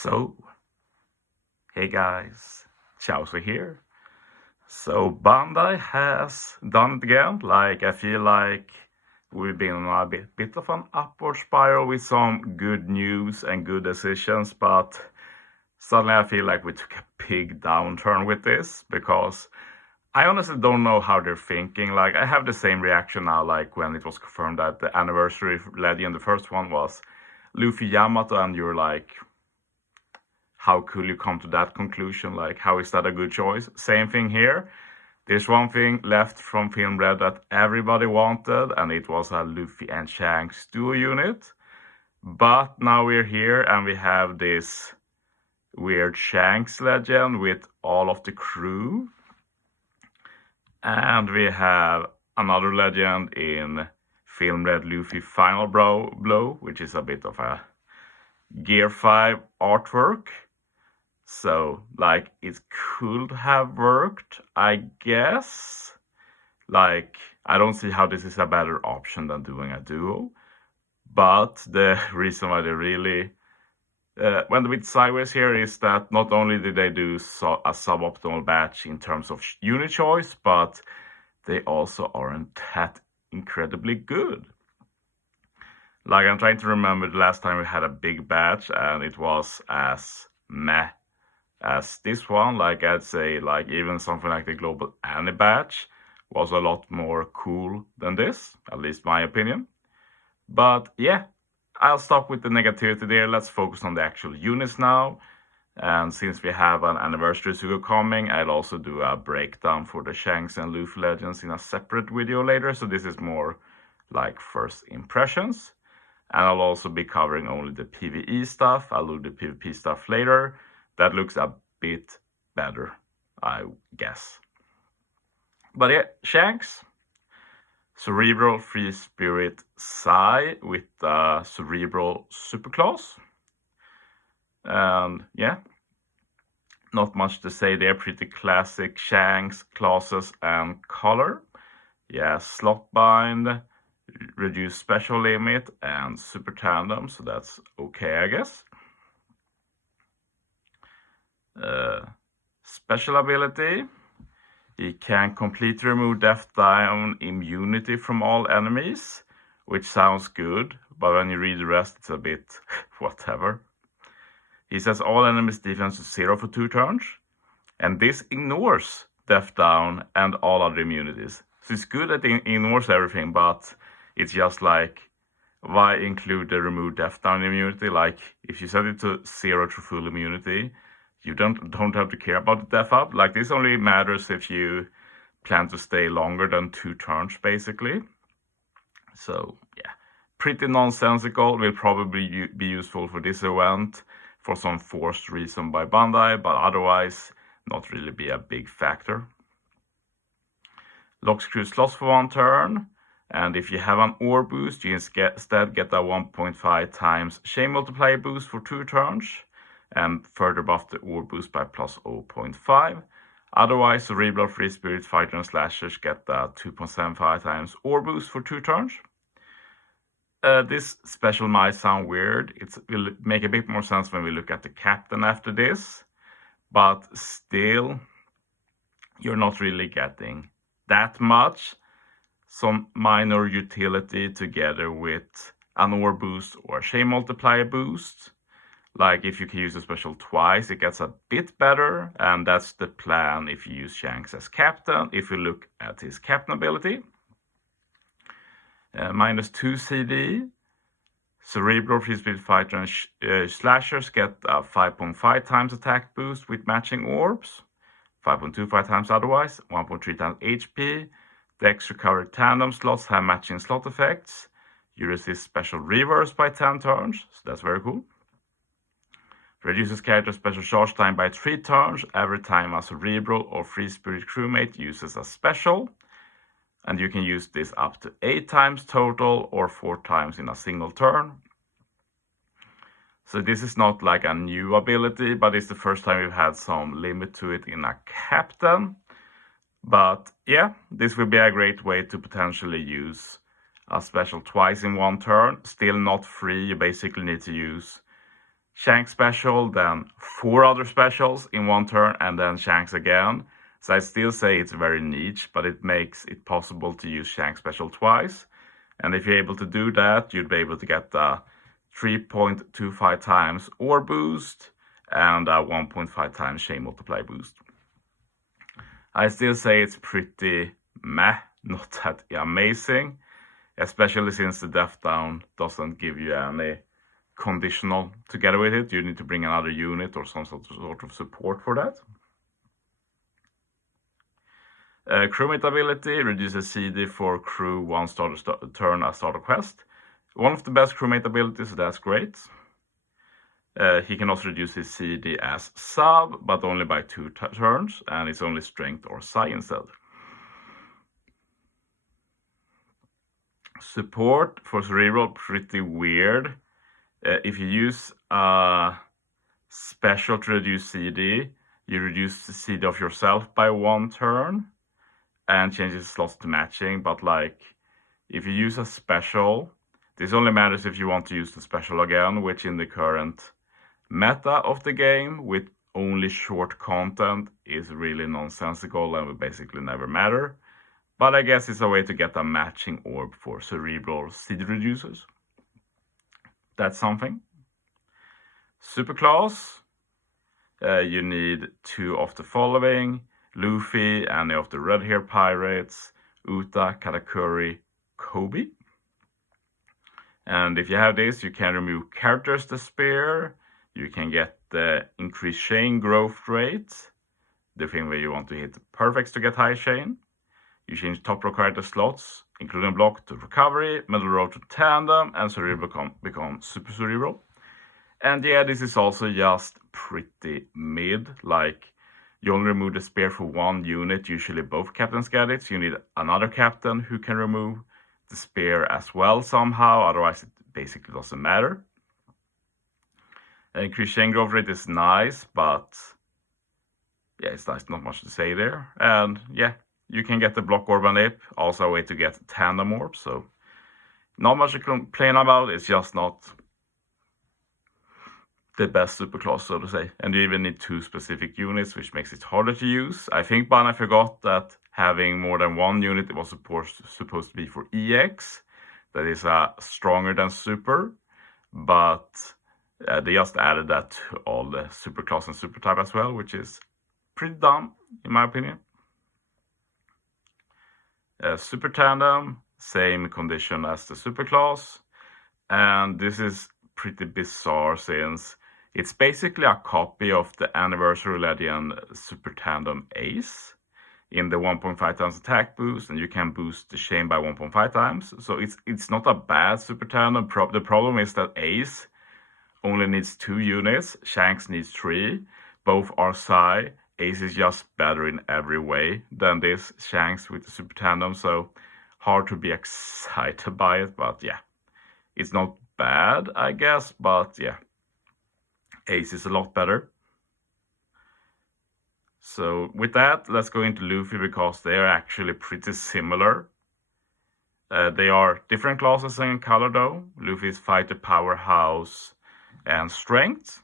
So, hey guys, Chauzu here. So, Bandai has done it again. I feel like we've been on a bit of an upward spiral with some good news and good decisions, but suddenly I feel like we took a big downturn with this because I honestly don't know how they're thinking. I have the same reaction now, when it was confirmed that the anniversary legend, the first one, was Luffy Yamato, and you're like, how could you come to that conclusion? How is that a good choice? Same thing here. There's one thing left from Film Red that everybody wanted, and it was a Luffy and Shanks duo unit. But now we're here, and we have this weird Shanks legend with all of the crew. And we have another legend in Film Red Luffy Final Blow, which is a bit of a Gear 5 artwork. So, it could have worked, I guess. I don't see how this is a better option than doing a duo. But the reason why they really went a bit sideways here is that not only did they do a suboptimal batch in terms of unit choice, but they also aren't that incredibly good. I'm trying to remember the last time we had a big batch and it was as meh as this one. I'd say even something like the Global Annie batch was a lot more cool than this, at least my opinion. But yeah, I'll stop with the negativity there. Let's focus on the actual units now. And since we have an anniversary Sugo coming, I'll also do a breakdown for the Shanks and Luffy legends in a separate video later. So this is more first impressions. And I'll also be covering only the PvE stuff. I'll do the PvP stuff later. That looks a bit better, I guess. But yeah, Shanks. Cerebral Free Spirit Psy with Cerebral Superclass. And yeah, not much to say there. Pretty classic Shanks classes and color. Yeah, slot bind, reduced special limit, and super tandem. So that's okay, I guess. Special ability. He can completely remove Death Down immunity from all enemies, which sounds good, but when you read the rest, it's a bit whatever. He says all enemies defense is 0 for 2 turns, and this ignores Death Down and all other immunities. So it's good that it ignores everything, but it's just why include the remove Death Down immunity? If you set it to 0 to full immunity, you don't have to care about the death up. This only matters if you plan to stay longer than 2 turns, basically. So yeah, pretty nonsensical. Will probably be useful for this event for some forced reason by Bandai, but otherwise not really be a big factor. Locks crew slots for 1 turn, and if you have an ore boost, you instead get a 1.5 times chain multiplier boost for 2 turns. And further buff the ore boost by plus 0.5. Otherwise, Cerebral Free Spirit Fighter and Slashers get the 2.75 times ore boost for 2 turns. This special might sound weird. It will make a bit more sense when we look at the captain after this. But still, you're not really getting that much. Some minor utility together with an ore boost or a chain multiplier boost. If you can use a special twice, it gets a bit better, and that's the plan if you use Shanks as captain. If you look at his captain ability, -2 CD, Cerebral Free Spirit Fighter and Slashers get a 5.5 times attack boost with matching orbs, 5.25 times otherwise, 1.3 times HP. The extra covered tandem slots have matching slot effects. You resist special reverse by 10 turns, so that's very cool. Reduces character special charge time by 3 turns every time a Cerebral or Free Spirit crewmate uses a special. And you can use this up to 8 times total or 4 times in a single turn. So this is not a new ability, but it's the first time we've had some limit to it in a captain. But yeah, this will be a great way to potentially use a special twice in 1 turn. Still not free, you basically need to use Shanks special, then 4 other specials in one turn, and then Shanks again. So I still say it's very niche, but it makes it possible to use Shanks special twice. And if you're able to do that, you'd be able to get the 3.25 times ore boost and a 1.5 times chain multiply boost. I still say it's pretty meh, not that amazing, especially since the death down doesn't give you any conditional together with it. You need to bring another unit or some sort of support for that. Crewmate ability reduces CD for crew one turn as start a quest. One of the best crewmate abilities, so that's great. He can also reduce his CD as sub, but only by 2 turns, and it's only strength or psi instead. Support for cerebral, pretty weird. If you use a special to reduce CD, you reduce the CD of yourself by 1 turn and changes slots to matching. But like, if you use a special, this only matters if you want to use the special again, which in the current meta of the game with only short content is really nonsensical and will basically never matter. But I guess it's a way to get a matching orb for cerebral CD reducers. That's something. Superclass. You need 2 of the following: Luffy, any of the red hair pirates, Uta, Katakuri, Kobe. And if you have this, you can remove characters to spare. You can get the increased chain growth rate, the thing where you want to hit perfects to get high chain. You change top row character slots, including block to recovery, middle row to tandem, and cerebral become super cerebral. And yeah, this is also just pretty mid. Like, you only remove the spear for 1 unit, usually both captains get it. So you need another captain who can remove the spear as well somehow, otherwise it basically doesn't matter. Increased chain growth rate is nice, but yeah, it's nice, not much to say there. And yeah, you can get the block orb and lip, also a way to get tandem orb, so not much to complain about. It's just not the best superclass, so to say. And you even need 2 specific units, which makes it harder to use. I think Bandai forgot that having more than 1 unit was supposed to be for EX. That is stronger than super, but they just added that to all the superclass and super type as well, which is pretty dumb in my opinion. Super tandem, same condition as the superclass, and this is pretty bizarre since it's basically a copy of the Anniversary Legend Super Tandem Ace in the 1.5 times attack boost, and you can boost the chain by 1.5 times. So it's not a bad Super Tandem. The problem is that Ace only needs 2 units, Shanks needs 3. Both are psi. Ace is just better in every way than this Shanks with the Super Tandem, so hard to be excited by it, but yeah. It's not bad, I guess, but yeah. Ace is a lot better. So with that, let's go into Luffy because they are actually pretty similar. They are different classes in color though. Luffy is fighter, powerhouse, and strength.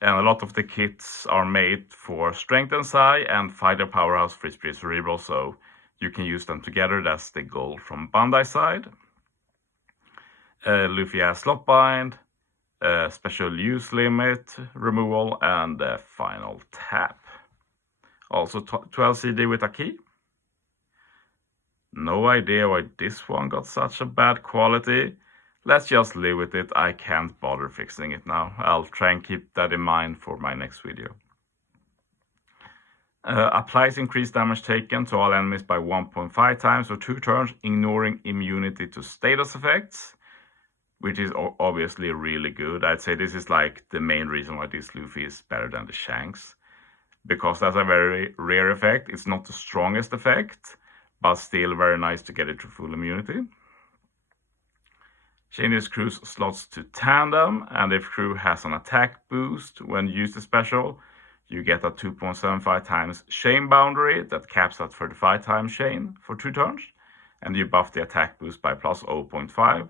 And a lot of the kits are made for strength and psi and fighter, powerhouse, free spirit, cerebral, so you can use them together. That's the goal from Bandai side. Luffy has slot bind, special use limit removal, and final tap. Also 12 CD with a key. No idea why this one got such a bad quality. Let's just live with it. I can't bother fixing it now. I'll try and keep that in mind for my next video. Applies increased damage taken to all enemies by 1.5 times for 2 turns, ignoring immunity to status effects, which is obviously really good. I'd say this is like the main reason why this Luffy is better than the Shanks, because that's a very rare effect. It's not the strongest effect, but still very nice to get it to full immunity. Changes crew's slots to tandem, and if crew has an attack boost when used the special, you get a 2.75 times chain boundary that caps at 35 times chain for 2 turns, and you buff the attack boost by plus 0.5.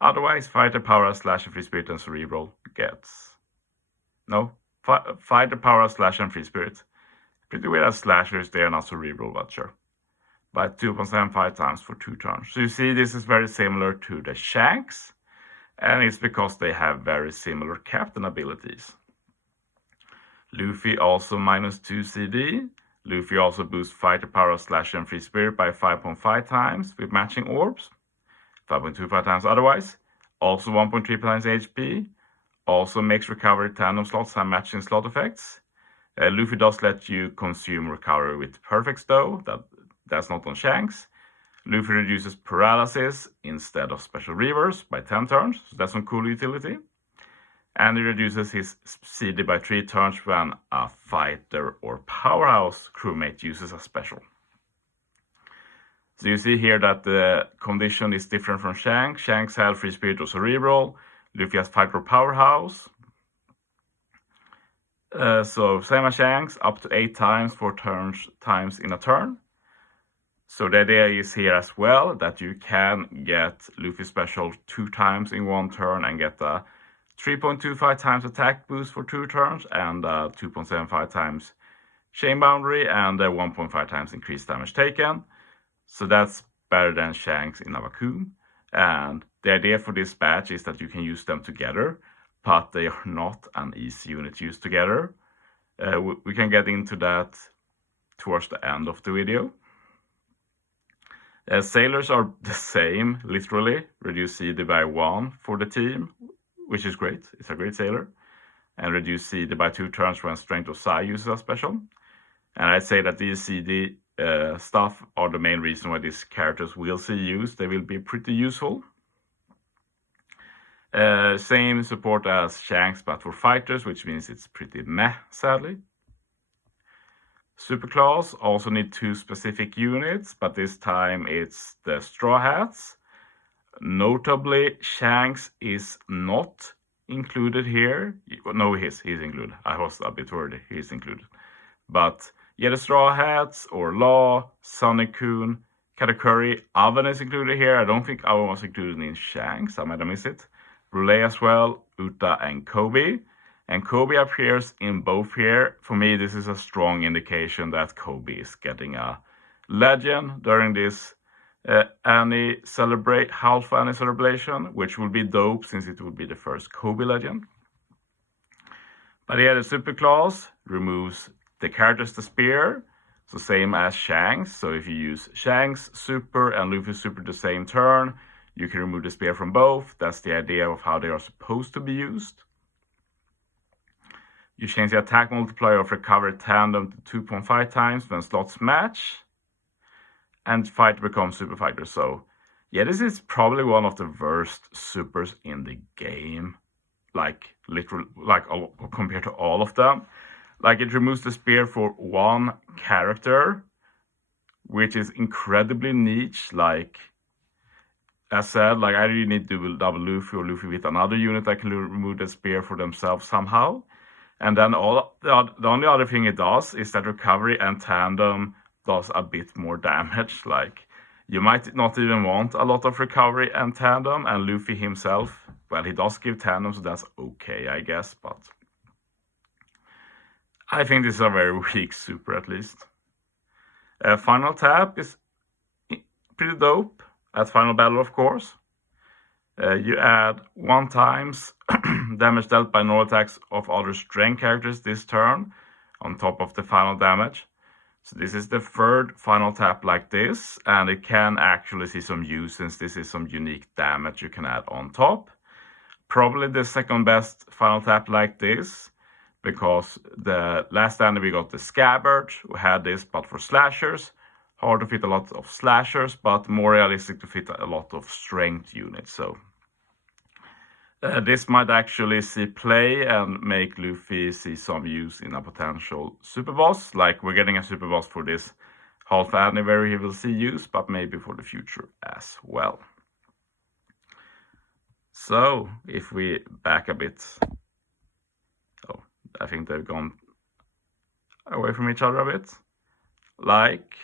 Otherwise, fighter, power, slash, free spirit, and cerebral gets No, fighter, power, slash, and free spirit. Pretty weird as slashers, they are not so reroll, but sure. By 2.75 times for 2 turns. So you see, this is very similar to the Shanks, and it's because they have very similar captain abilities. Luffy also -2 CD. Luffy also boosts fighter, power, slash, and free spirit by 5.5 times with matching orbs. 5.25 times otherwise. Also 1.3 times HP. Also makes recovery tandem slots and matching slot effects. Luffy does let you consume recovery with perfects though. That's not on Shanks. Luffy reduces paralysis instead of special reverse by 10 turns. So that's some cool utility. And he reduces his CD by 3 turns when a fighter or powerhouse crewmate uses a special. So you see here that the condition is different from Shanks. Shanks have free spirit or reroll. Luffy has fighter or powerhouse. So same as Shanks, up to 8 times, 4 times in a turn. So the idea is here as well that you can get Luffy special 2 times in 1 turn and get a 3.25 times attack boost for 2 turns and 2.75 times chain boundary and 1.5 times increased damage taken. So that's better than Shanks in a vacuum. And the idea for this batch is that you can use them together, but they are not an easy unit to use together. We can get into that towards the end of the video. Sailors are the same, literally. Reduce CD by 1 for the team, which is great. It's a great sailor. And reduce CD by 2 turns when Strength of Sai uses a special. And I'd say that these CD stuff are the main reason why these characters will see use. They will be pretty useful. Same support as Shanks, but for fighters, which means it's pretty meh, sadly. Superclass also need 2 specific units, but this time it's the Straw Hats. Notably, Shanks is not included here. No, he's included. I was a bit worried he's included. But yeah, the Straw Hats or Law, Sonic-kun, Katakuri, Oven is included here. I don't think Oven was included in Shanks. I might have missed it. Brule as well, Uta and Kobe. And Kobe appears in both here. For me, this is a strong indication that Kobe is getting a legend during this half Annie celebration, which will be dope since it will be the first Kobe legend. But yeah, the super class removes the characters the spear, so same as Shanks. So if you use Shanks super and Luffy super the same turn, you can remove the spear from both. That's the idea of how they are supposed to be used. You change the attack multiplier of recovery tandem to 2.5 times when slots match. And fighter becomes super fighter. So yeah, this is probably one of the worst supers in the game. Like literally, compared to all of them. Like it removes the spear for 1 character, which is incredibly niche. Like as said, like either you need to do double Luffy or Luffy with another unit that can remove the spear for themselves somehow. And then the only other thing it does is that recovery and tandem does a bit more damage. Like you might not even want a lot of recovery and tandem, and Luffy himself, well, he does give tandem, so that's okay, I guess. But I think this is a very weak super at least. Final tap is pretty dope at final battle, of course. You add 1 times damage dealt by normal attacks of other strength characters this turn on top of the final damage. So this is the 3rd final tap like this, and it can actually see some use since this is some unique damage you can add on top. Probably the 2nd best final tap like this, because the last time we got the Scabbard, who had this but for slashers. Hard to fit a lot of slashers, but more realistic to fit a lot of strength units. So this might actually see play and make Luffy see some use in a potential super boss. Like we're getting a super boss for this half anime where he will see use, but maybe for the future as well. So if we back a bit, oh, I think they've gone away from each other a bit. Like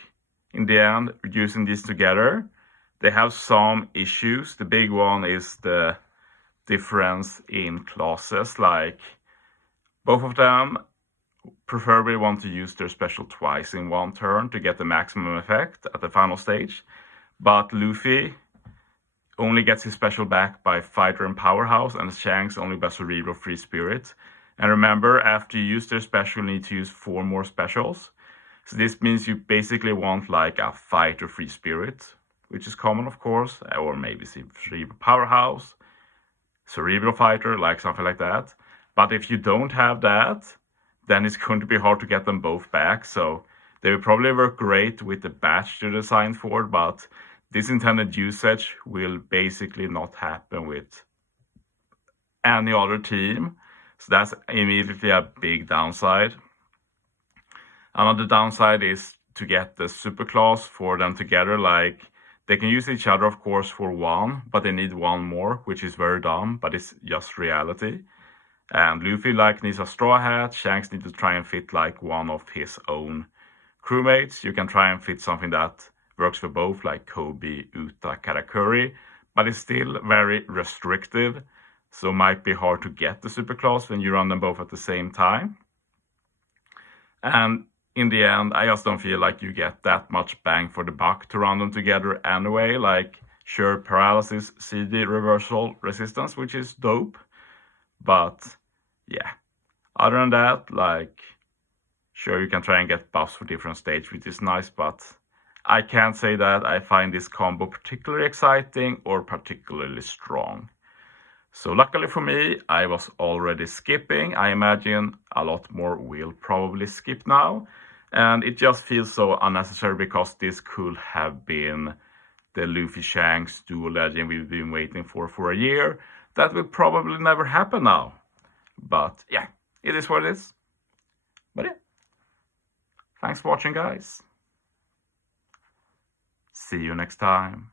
in the end, reducing these together, they have some issues. The big one is the difference in classes. Like Both of them preferably want to use their special twice in one turn to get the maximum effect at the final stage, but Luffy only gets his special back by Fighter and Powerhouse, and Shanks only by Cerebral Free Spirit. And remember, after you use their special, you need to use 4 more specials. So this means you basically want like a Fighter Free Spirit, which is common of course, or maybe Cerebral Powerhouse, Cerebral Fighter, like something like that. But if you don't have that, then it's going to be hard to get them both back. So they will probably work great with the batch they're designed for, but this intended usage will basically not happen with any other team. So that's immediately a big downside. Another downside is to get the super class for them together. Like, they can use each other, of course, for 1, but they need 1 more, which is very dumb, but it's just reality. And Luffy needs a straw hat. Shanks needs to try and fit like one of his own crewmates. You can try and fit something that works for both, like Kobe, Uta, Katakuri, but it's still very restrictive, so might be hard to get the super class when you run them both at the same time. And in the end, I just don't feel like you get that much bang for the buck to run them together anyway. Like, sure, paralysis, CD, reversal, resistance, which is dope, but yeah, other than that, like, sure, you can try and get buffs for different stages, which is nice, but I can't say that I find this combo particularly exciting or particularly strong. So luckily for me, I was already skipping. I imagine a lot more will probably skip now. And it just feels so unnecessary because this could have been the Luffy Shanks dual legend we've been waiting for a year. That will probably never happen now. But yeah, it is what it is. But yeah, thanks for watching, guys. See you next time.